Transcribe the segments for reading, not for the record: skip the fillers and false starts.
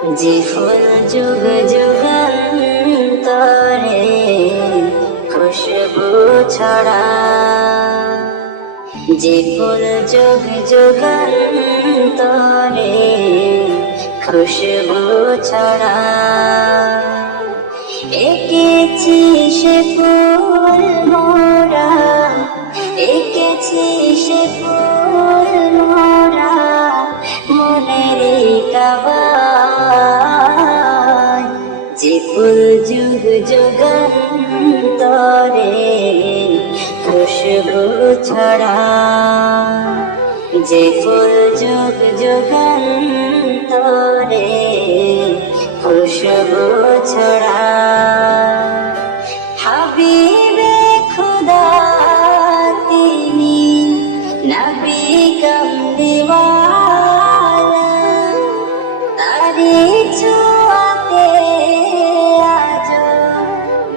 যে ফুল যুগ যুগান্তরে খুশবু ছড়ায়, যে ফুল যুগ যুগান্তরে খুশবু ছড়ায়। এঁকেছি সে ফুল মোরা, এঁকেছি সে ফুল মোরা মনের কাবায়। যে ফুল যুগ যুগান্তরে খুশবু ছড়ায়, যে ফুল যুগ যুগান্তরে খুশবু ছড়ায়। হাবিবে খুদা তিনি নবী কামলিওয়ালা, তারি ছোঁয়াতে আজ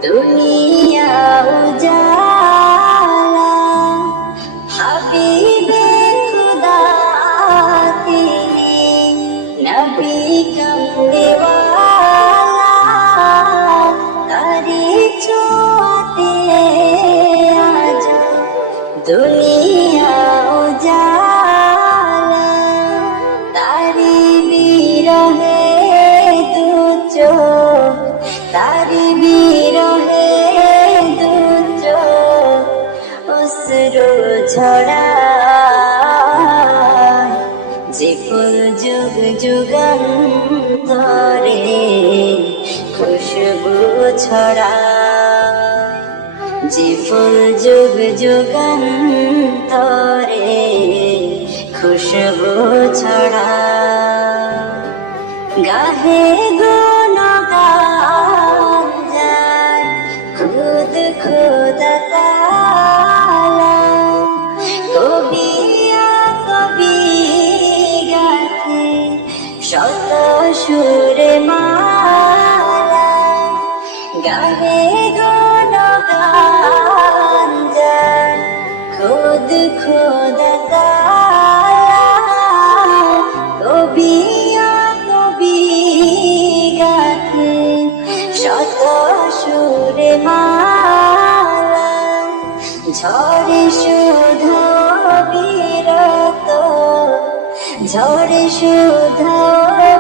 দুনিয়া উজালা। হাবিবে খুদা তিনি নবী কামলিওয়ালা, তারি ছোঁয়াতে আজ দুনিয়া উজালা। তারি বিরহে দু চোখ, তারি বিরহে দু চোখ অশ্রু ঝরায়। যে ফুল যুগ যুগান্তরে খুশবু ছড়ায়, যে ফুল যুগ যুগান্তরে খুশবু ছড়ায়। গাহে গুণগান যার খুদ খুদা তাআলা, কবিয়া কবি গাথে শত সুরে মালা। গাহে গুণগান যার খুদ খুদা তাআলা, কবিয়া কবি গাথে শত সুরে মালা। ঝরে শুধু বিরত, ঝরে শুধু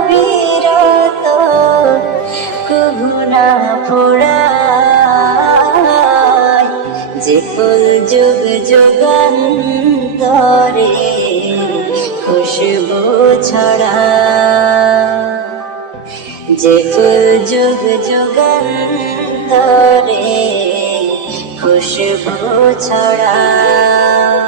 বিরত কভু না ফুরায়। যে ফুল যুগ যুগান্তরে খুশবু ছড়ায়, যে ফুল যুগ যুগান্তরে খুশবু ছড়ায়।